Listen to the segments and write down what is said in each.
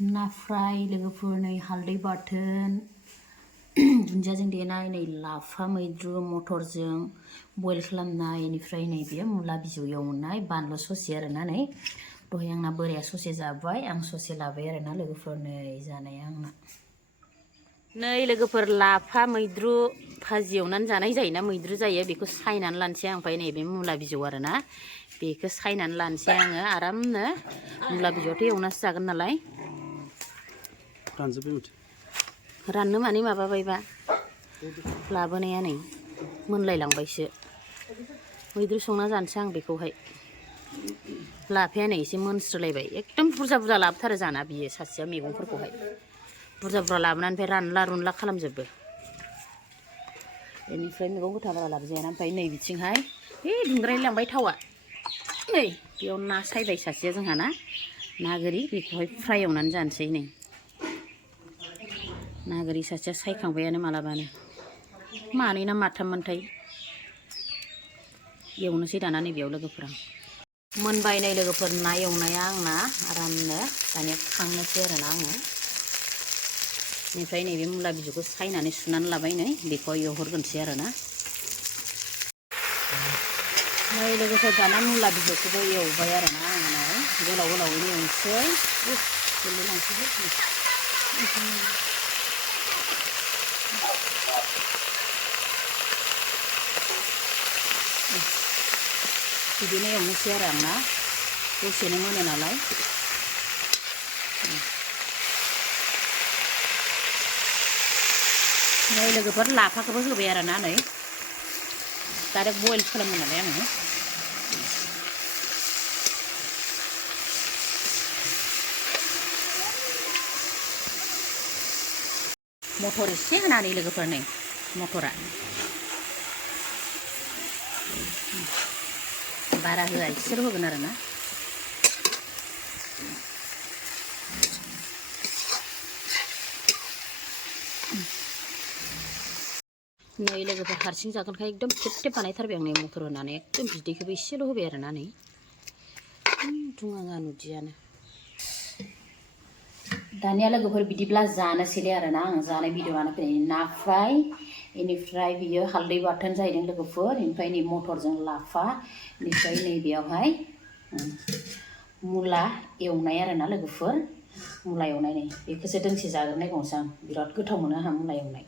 ना फ्राय लोगोफोर नै हालदै बाथोन दुन्दियाजों देनाय नै लाफा मैद्रु मटरजों बयल खालामनाय इनिफ्राय नै बेयो मुला बिजौ एवनाय बानलु ससे आरोना नै दहाय आंना बोराया ससे जाबाय आं ससे लाबाय आरोना लोगोफोर नै जानाया आंना नै लोगोफोर लाफा मैद्रु भाजि एवनानै जानाय जायोना मैद्रु जायो बेखौ सायनानै लानोसै आं ओमफ्राय नैबे मुला बिजौ आरोना बेखौ सायनानै लानोसै आङो आरामनो मुला बिजौआथ' एवनासो जागोन नालाय राननो माने माबाबायबा लाबोनाया नै मोनलायलांबायसो मैद्रु संना जानोसै आं बेखौहाय लाफाया नै एसे मोनस्रोलायबाय एकदम बुरजा बुरजा लाबोथारो जाना बियो सासेया मैगंफोरखौहाय बुरजा बुरजा लाबोनानै ओमफ्राय रानला रुनला खालामजोबो बेनिफ्राय मैगं गोथां लाबोजायाना ओमफ्राय नै बिथिंहाय दुंग्रायलांबाय थावा नै बेयाव ना सायबाय सासेया जोंहा ना गोरि बेखौहाय फ्राय एवनानै जानोसै नै ना गोरि सासेया सायखांबायानो मालाबानो मानै ना माथाममोनथाय एवनोसै दाना नैबेयाव लोगोफोरा मोनबाय नै लोगोफोर ना एवनाया आंना आरामनो दानिया खांनोसै आरोना आङो बेनिफ्राय नैबे मुला बिजौखौ सायनानै सुनानै लाबाय नै बेखौ एवहरग्रोनोसै आरोना नै लोगोफोर दाना मुला बिजौखौबो एवबाय आरोना आङो गोलाव गोलावैनो एवनोसै बिदिनो एवनोसै आरो आंना दसेनो मोनो नालाय नै लोगोफोर लाफाखौबो होबाय आरोना नै डाइरेक्ट बयल खालामो नालाय आङो मटर एसे होनानै लोगोफोर नै मटरा बारा होआ एसेल' होगोन आरोना नै लोगोफोर हारसिं जागोनखाय एकदम थेब थेब बानायथारबाय आं नै मटर होनानै एकदम बिदैखौबो एसेल' होबाय आरोना नै दुङा नुदियानो दानिया लोगोफोर बिदिब्ला जानोसैलै आरोना आं जानाय भिडिअ'आनो फैनाय ना फ्राय इनिफ्राय बियो हालदै बाथोन जाहैदों लोगोफोर इनिफ्राय नै मटरजों लाफा इनिफ्राय नै बेयावहाय मुला एवनाय आरोना लोगोफोर मुला एवनाय नै बेखौसो दोंसे जाग्रोनाय गंसै आं बिराद गोथाव मोनो आंहा मुला एवनाय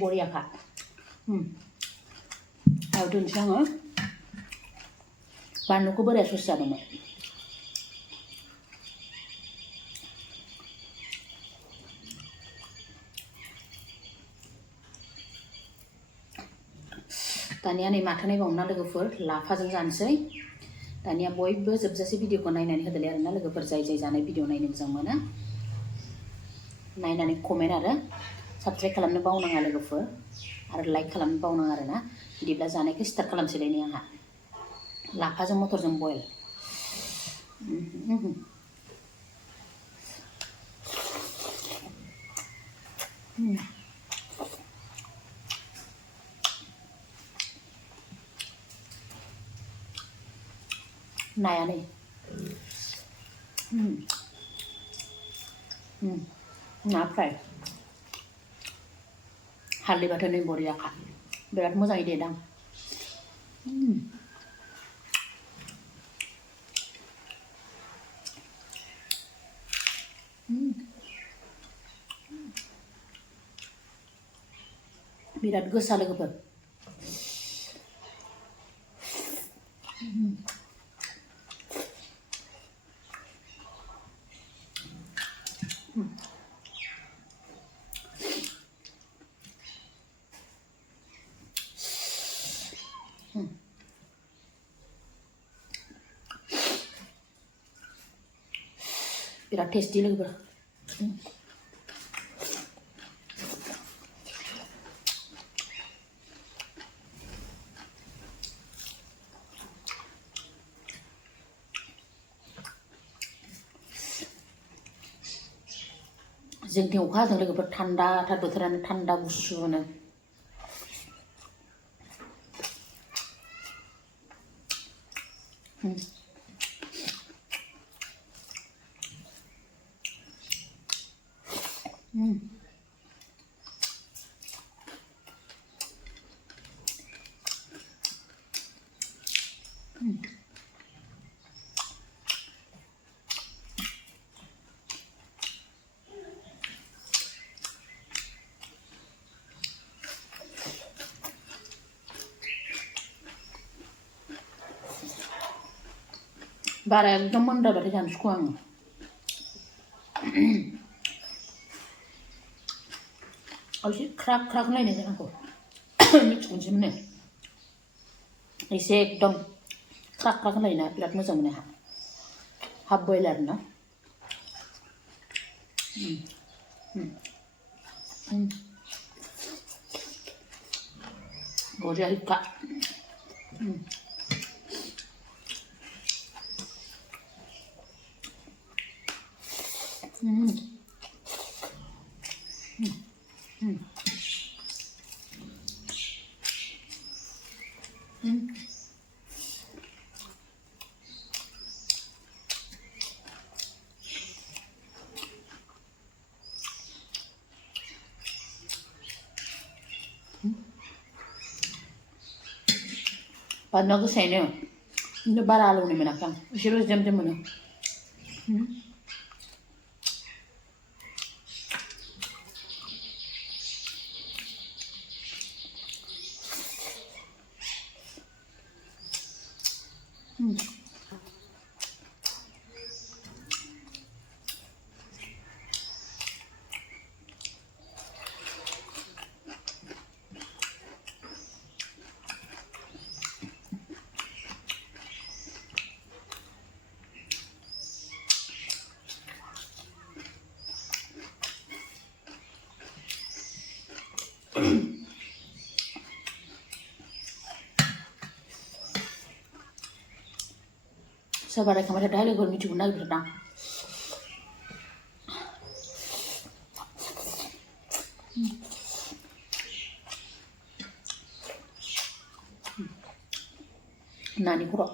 बरियाखा आरो दोनसै आङो बानलुखौ बोराया ससे जादोंमोन दानिया नै माथो नायबावनो लोगोफोर लाफाजों जानोसै दानिया बयबो जोबजासे भिडिअखौ नायनानै होदोलाय आरोना लोगोफोर जाय जाय जानाय भिडिअ नायनो मोजां मोनो नायनानै कमेन्ट आरो साबस्क्राइब खालामनो बावनाङा लोगोफोर आरो लाइक खालामनो बावनाङा आरोना बिदिब्ला जानायखौ स्टार्ट खालामसैलाय नै आंहा लाफाजों मटरजों बयल नाया नै ना फ्राय हालदै बाथोन नै बरियाखा बिराद मोजाङै देदां बिराद गोसा लोगोफोर बिराद टेस्टि लोगोफोर जोंथिं अखा हादों लोगोफोर थान्दाथार बोथोरानो थान्दा गुसुनो Bara एकदम मोनद्रायबाथाय जानो सुखुवा आङो एसे ख्राक ख्राक नायनो जानांगौ मिथिगौसै मोनो एसे एकदम ख्राक ख्राक नायना बिराद मोजां मोनो हाफ बयल आरो ना बरियाखा बानलुआ गोसायानो खिन्थु बारा आलौनाय मोनाखै आं एसेल' जेम जेम मोनो सोरबा रायखांबाय थादों लोगोफोर मिथिगौ नागिरदों नानि खर'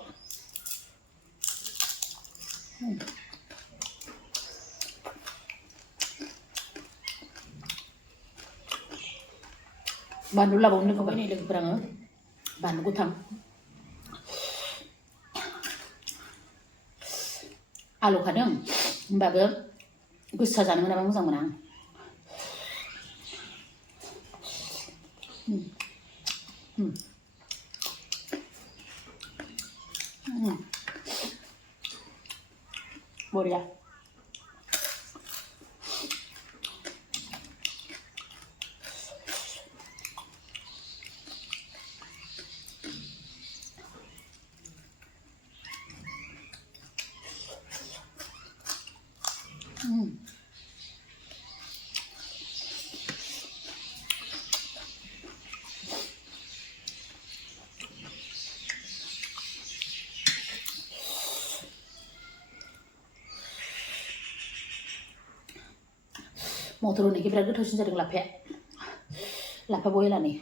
बानलु लाबावनो लोगोफोर नै लोगोफोर आङो बानलु गोथां आलौखादों होमबाबो गोसा जानो मोनाबा मोजां मोना बरिया मटर होनायखौ बिराद गोथावसिन जादों लाफाया लाफा बयलानि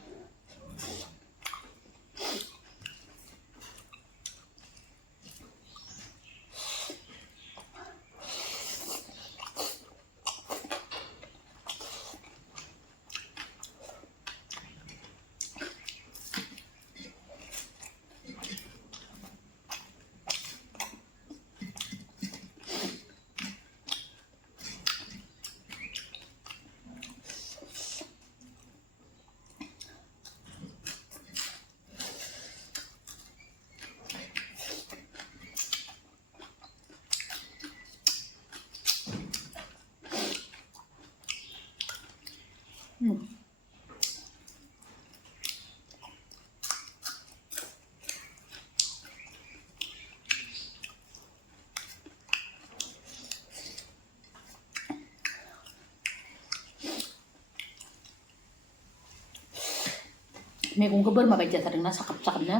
मैगंखौ बोरमा बायदि जाथारदोंना साखाब साखाबनो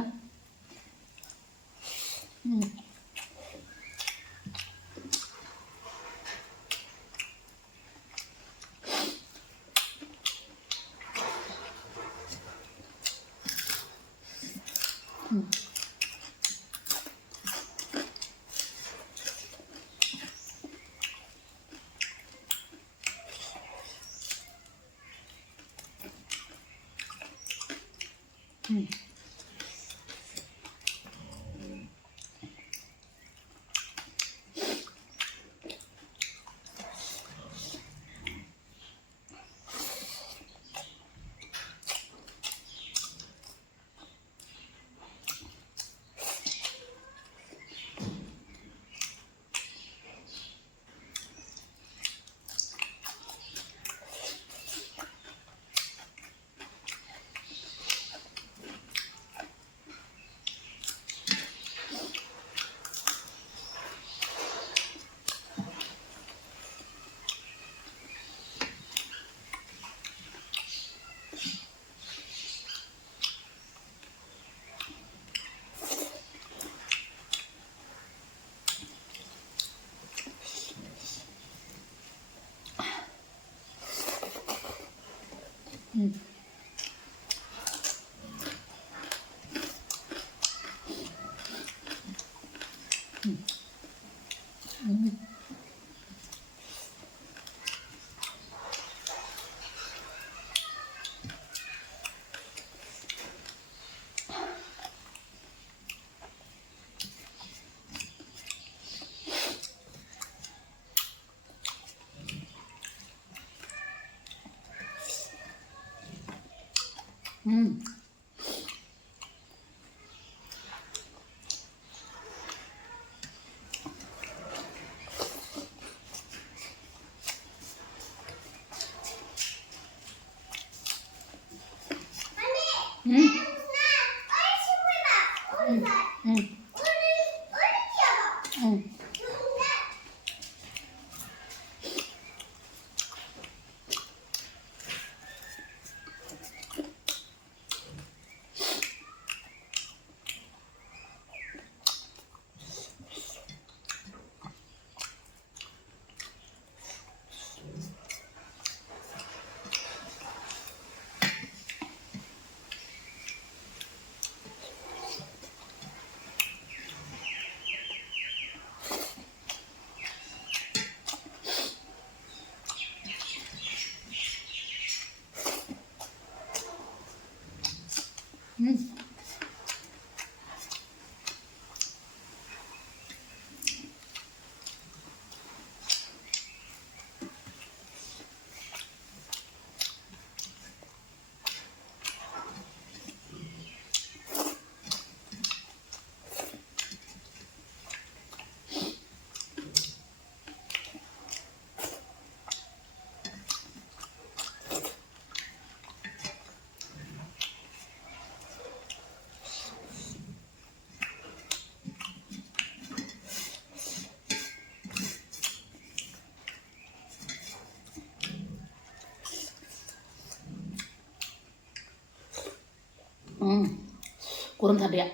गरमथार दैया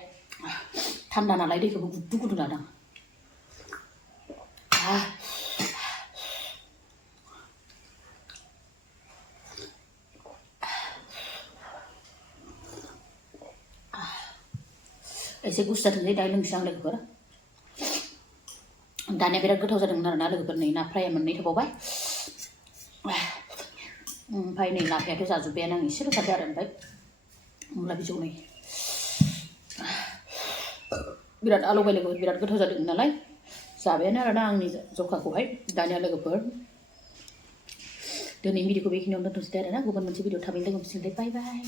थान्दा नालाय दैखौबो गुदु गुदु लादों एसे गुसु जाथोंसै दायो लोंसै आं लोगोफोर दानिया बिराद गोथाव जादोंमोन आरोना लोगोफोर नै ना फ्राया मोननै थाबावबाय ओमफ्राय नै लाफायाथ' जाजोब्बायानो आं एसेल' थादों आरो ओमफ्राय मुला बिजौ नै बिराद आलौबाय लोगोफोर बिराद गोथाव जादों नालाय जाबायानो आरोना आंनि जखाखौहाय दानिया लोगोफोर दिनै भिडिअखौ बेखिनियावनो दोनथ'सै आरोना गुबुन मोनसे भिडिअ थाबैनो लोगो मोनफिनसै बाय बाय